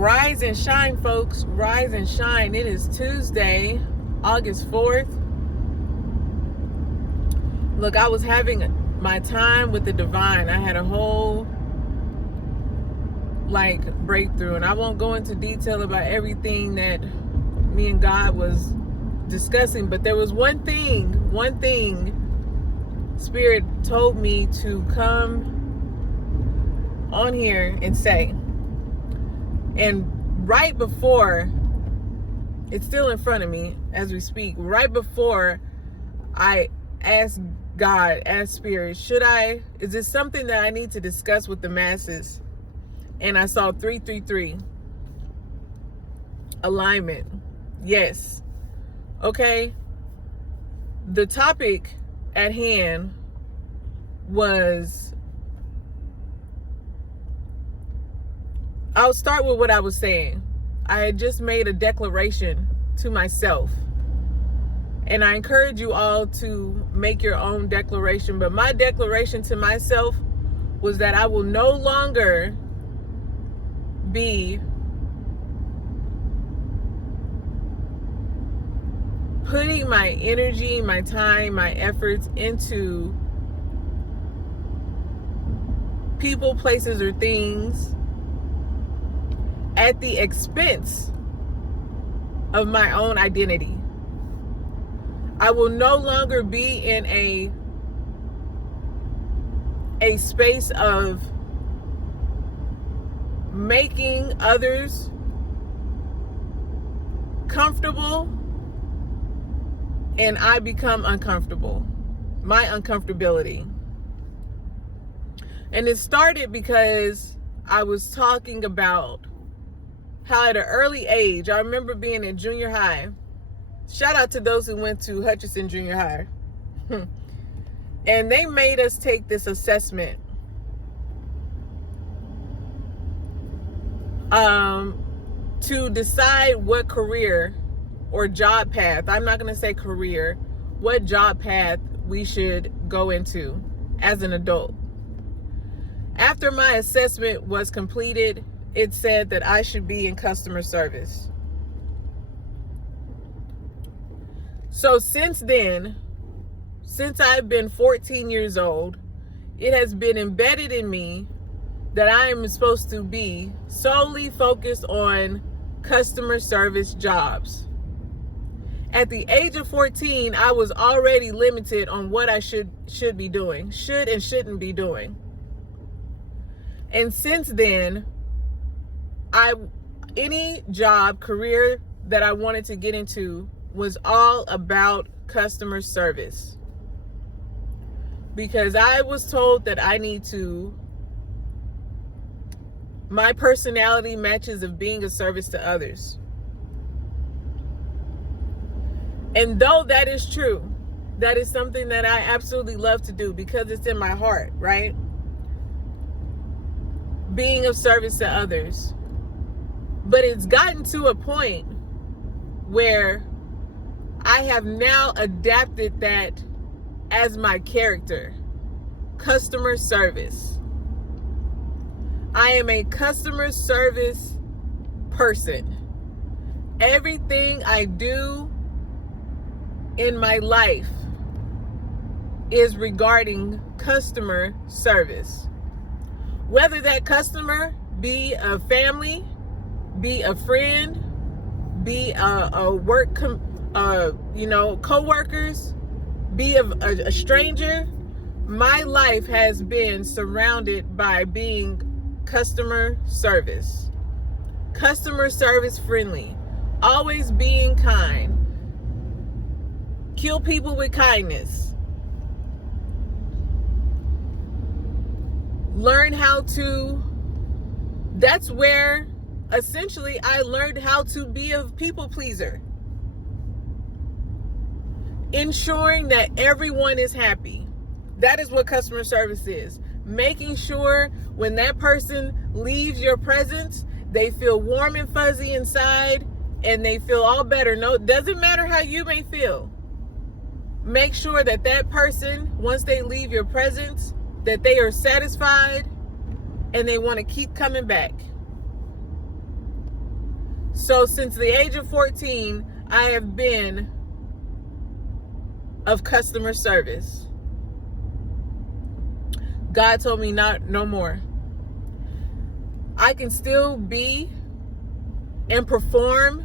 Rise and shine, folks. Rise and shine. It is Tuesday, August 4th. Look, I was having my time with the divine. I had a whole breakthrough, and I won't go into detail about everything that me and God was discussing, but there was one thing Spirit told me to come on here and say. And right before, it's still in front of me as we speak, right before I asked God, asked Spirit, is this something that I need to discuss with the masses? And I saw 333. Alignment. Yes. Okay. The topic at hand was, I'll start with what I was saying. I had just made a declaration to myself. And I encourage you all to make your own declaration. But my declaration to myself was that I will no longer be putting my energy, my time, my efforts into people, places, or things at the expense of my own identity. I will no longer be in a space of making others comfortable and I become uncomfortable. My uncomfortability. And it started because I was talking about how at an early age, I remember being in junior high. Shout out to those who went to Hutchinson Junior High. And they made us take this assessment. To decide what career or job path, I'm not going to say career, what job path we should go into as an adult. After my assessment was completed, it said that I should be in customer service. So since then, since I've been 14 years old, it has been embedded in me that I am supposed to be solely focused on customer service jobs. At the age of 14, I was already limited on what I should be doing, should and shouldn't be doing. And since then, any job, career that I wanted to get into was all about customer service. Because I was told that my personality matches of being a service to others. And though that is true, that is something that I absolutely love to do because it's in my heart, right? Being of service to others. But it's gotten to a point where I have now adapted that as my character. Customer service. I am a customer service person. Everything I do in my life is regarding customer service. Whether that customer be a family, be a friend, be a work, co-workers, be a stranger, my life has been surrounded by being customer service friendly, always being kind, kill people with kindness, that's where essentially I learned how to be a people pleaser, ensuring that everyone is happy. That is what customer service is. Making sure when that person leaves your presence, they feel warm and fuzzy inside and they feel all better. No, it doesn't matter how you may feel. Make sure that that person, once they leave your presence, that they are satisfied and they want to keep coming back. So since the age of 14, I have been of customer service. God told me no more. I can still be and perform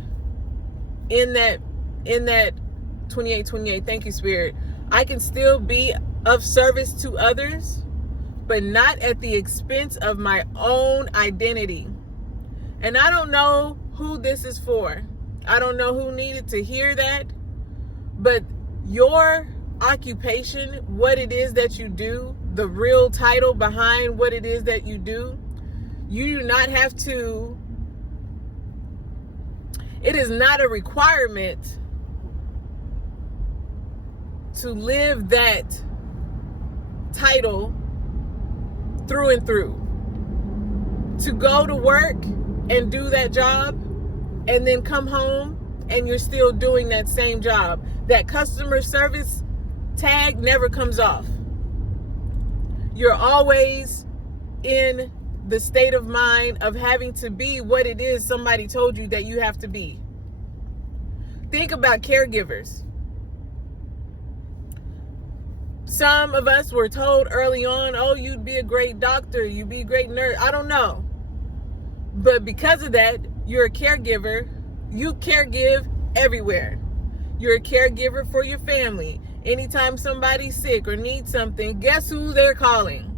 in that 28. Thank you, Spirit. I can still be of service to others, but not at the expense of my own identity. And I don't know who this is for. I don't know who needed to hear that, but your occupation, what it is that you do, the real title behind what it is that you do do not have to, it is not a requirement to live that title through and through. To go to work and do that job and then come home and you're still doing that same job. That customer service tag never comes off. You're always in the state of mind of having to be what it is somebody told you that you have to be. Think about caregivers. Some of us were told early on, oh, you'd be a great doctor, you'd be a great nurse. I don't know. But because of that, you're a caregiver. You caregive everywhere. You're a caregiver for your family. Anytime somebody's sick or needs something, guess who they're calling?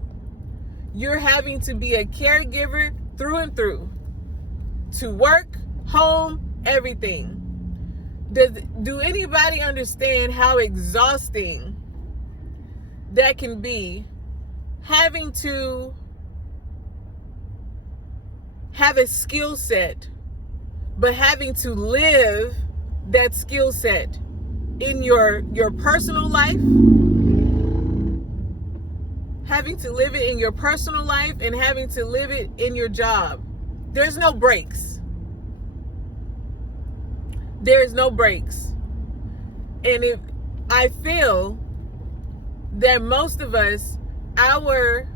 You're having to be a caregiver through and through. To work, home, everything. Do anybody understand how exhausting that can be, having to have a skill set, but having to live that skill set in your personal life, having to live it in your personal life and having to live it in your job. There's no breaks. There's no breaks. And if I feel that most of us, our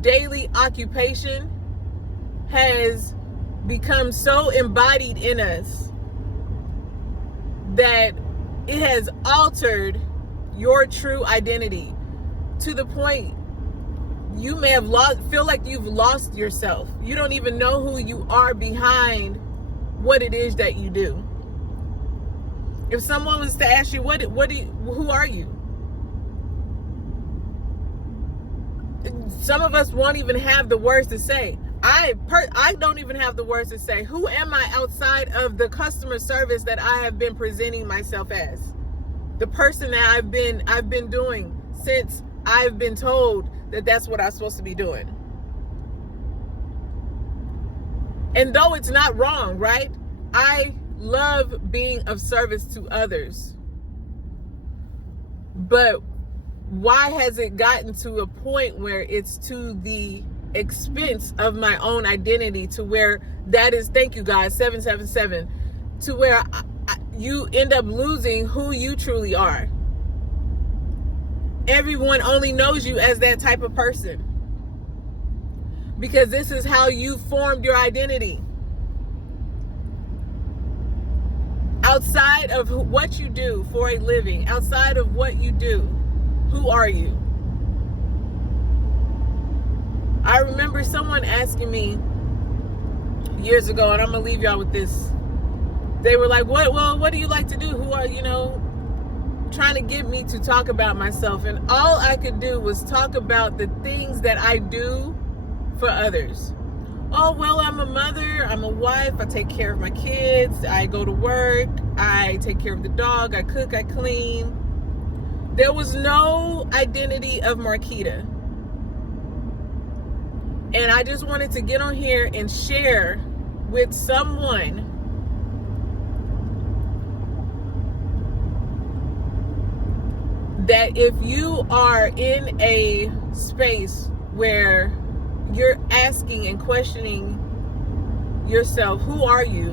daily occupation has become so embodied in us that it has altered your true identity to the point you may have feel like you've lost yourself. You don't even know who you are behind what it is that you do. If someone was to ask you, who are you? Some of us won't even have the words to say. I don't even have the words to say. Who am I outside of the customer service that I have been presenting myself as? The person that I've been doing since I've been told that that's what I'm supposed to be doing. And though it's not wrong, right? I love being of service to others. But why has it gotten to a point where it's to the expense of my own identity, to where that is, thank you guys, 777, to where you end up losing who you truly are. Everyone only knows you as that type of person because this is how you formed your identity. Outside of what you do for a living, outside of what you do, who are you? I remember someone asking me years ago, and I'm gonna leave y'all with this. They were like, what do you like to do? Who are, trying to get me to talk about myself. And all I could do was talk about the things that I do for others. Oh, well, I'm a mother, I'm a wife, I take care of my kids, I go to work, I take care of the dog, I cook, I clean. There was no identity of Marquita. And I just wanted to get on here and share with someone that if you are in a space where you're asking and questioning yourself, who are you?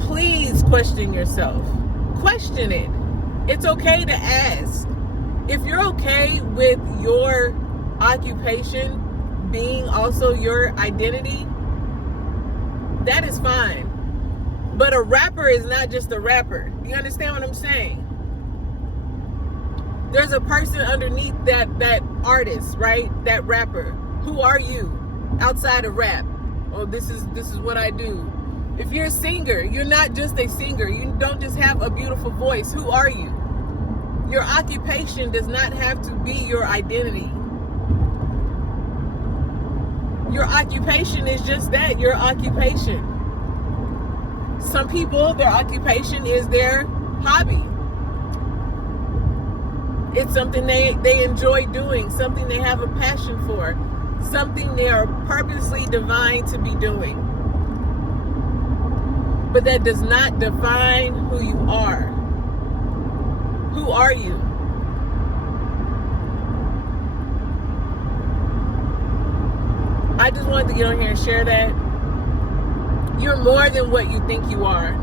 Please question yourself. Question it. It's okay to ask. If you're okay with your occupation being also your identity, that is fine. But a rapper is not just a rapper. You understand what I'm saying? There's a person underneath that artist, right? That rapper. Who are you outside of rap? Oh, this is what I do. If you're a singer, you're not just a singer. You don't just have a beautiful voice. Who are you? Your occupation does not have to be your identity. Your occupation is just that, your occupation. Some people, their occupation is their hobby. It's something they enjoy doing, something they have a passion for, something they are purposely divine to be doing. But that does not define who you are. Who are you? I just wanted to get on here and share that. You're more than what you think you are.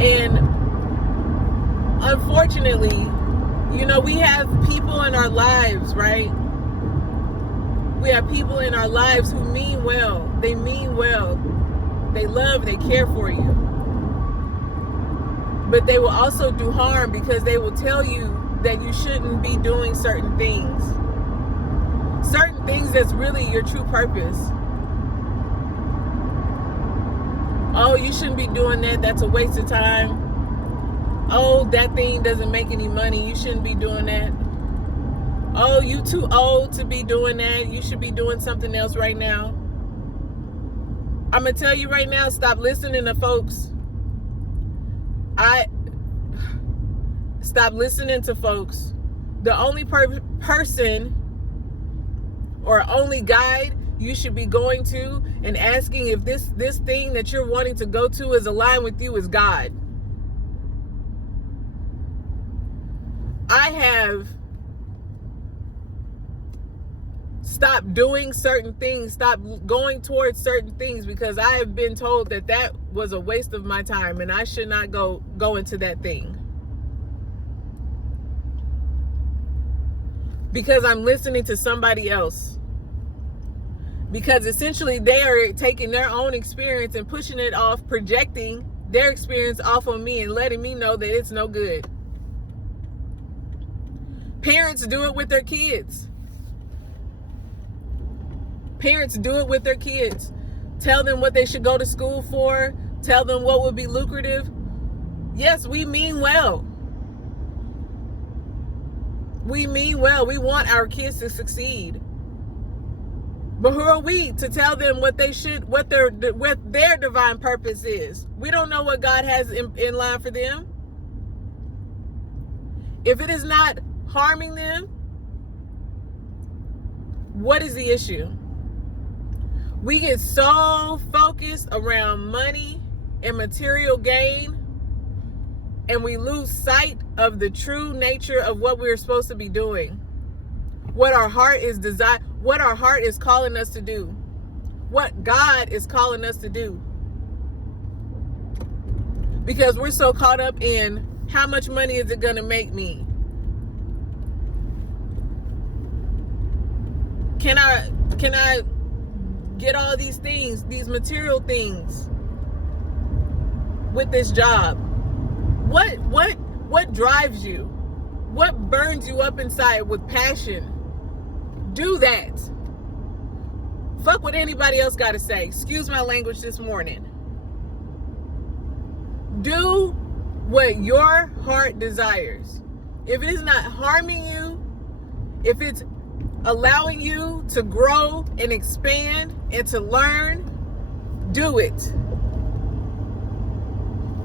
And unfortunately, we have people in our lives, right? We have people in our lives who mean well. They mean well. They love, they care for you. But they will also do harm because they will tell you that you shouldn't be doing certain things. Certain things that's really your true purpose. Oh, you shouldn't be doing that. That's a waste of time. Oh, that thing doesn't make any money. You shouldn't be doing that. Oh, you too old to be doing that. You should be doing something else right now. I'm going to tell you right now, stop listening to folks. Stop listening to folks. The only person or only guide you should be going to and asking if this thing that you're wanting to go to is aligned with you is God. I have stopped doing certain things, stopped going towards certain things because I have been told that was a waste of my time and I should not go into that thing. Because I'm listening to somebody else. Because essentially they are taking their own experience and pushing it off, projecting their experience off on me and letting me know that it's no good. Parents do it with their kids. Parents do it with their kids. Tell them what they should go to school for. Tell them what would be lucrative. Yes, we mean well. We mean well. We want our kids to succeed. But who are we to tell them what their divine purpose is? We don't know what God has in line for them. If it is not harming them, what is the issue? We get so focused around money and material gain, and we lose sight of the true nature of what we're supposed to be doing. What our heart is what our heart is calling us to do. What God is calling us to do. Because we're so caught up in how much money is it going to make me? Can I get all these things, these material things with this job? What drives you? What burns you up inside with passion? Do that. Fuck what anybody else got to say. Excuse my language this morning. Do what your heart desires. If it is not harming you, if it's allowing you to grow and expand and to learn, do it.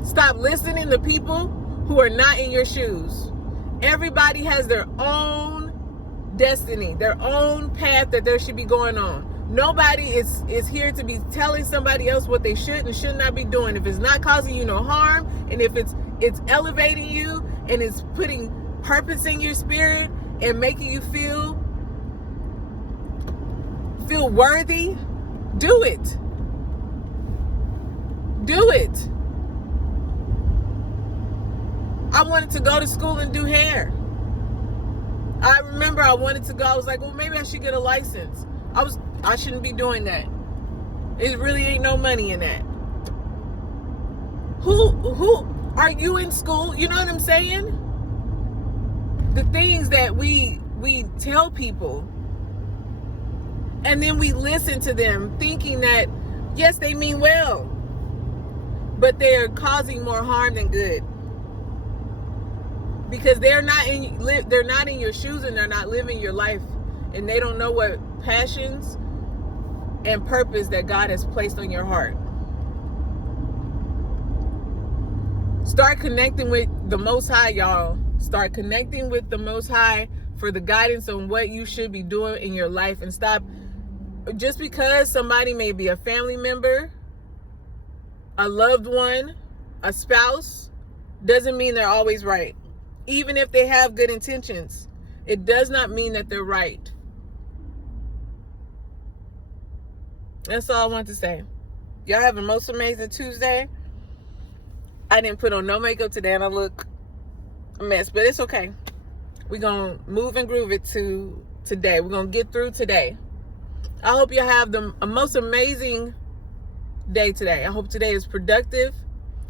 Stop listening to people who are not in your shoes. Everybody has their own destiny, their own path that they should be going on. Nobody is here to be telling somebody else what they should and should not be doing. If it's not causing you no harm, and if it's elevating you and it's putting purpose in your spirit and making you feel worthy, do it. Do it. I wanted to go to school and do hair. I remember I wanted to go. I was like, well, maybe I should get a license. I shouldn't be doing that. It really ain't no money in that. Who are you in school? You know what I'm saying? The things that we tell people, and then we listen to them thinking that, yes, they mean well, but they are causing more harm than good. Because they're not in your shoes, and they're not living your life, and they don't know what passions and purpose that God has placed on your heart. Start connecting with the Most High, y'all. Start connecting with the Most High for the guidance on what you should be doing in your life, and stop. Just because somebody may be a family member, a loved one, a spouse, doesn't mean they're always right. Even if they have good intentions, it does not mean that they're right. That's all I want to say. Y'all have a most amazing Tuesday. I didn't put on no makeup today and I look a mess, but it's okay. We're going to move and groove it to today. We're going to get through today. I hope you have a most amazing day today. I hope today is productive.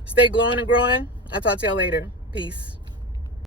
Stay glowing and growing. I'll talk to y'all later. Peace.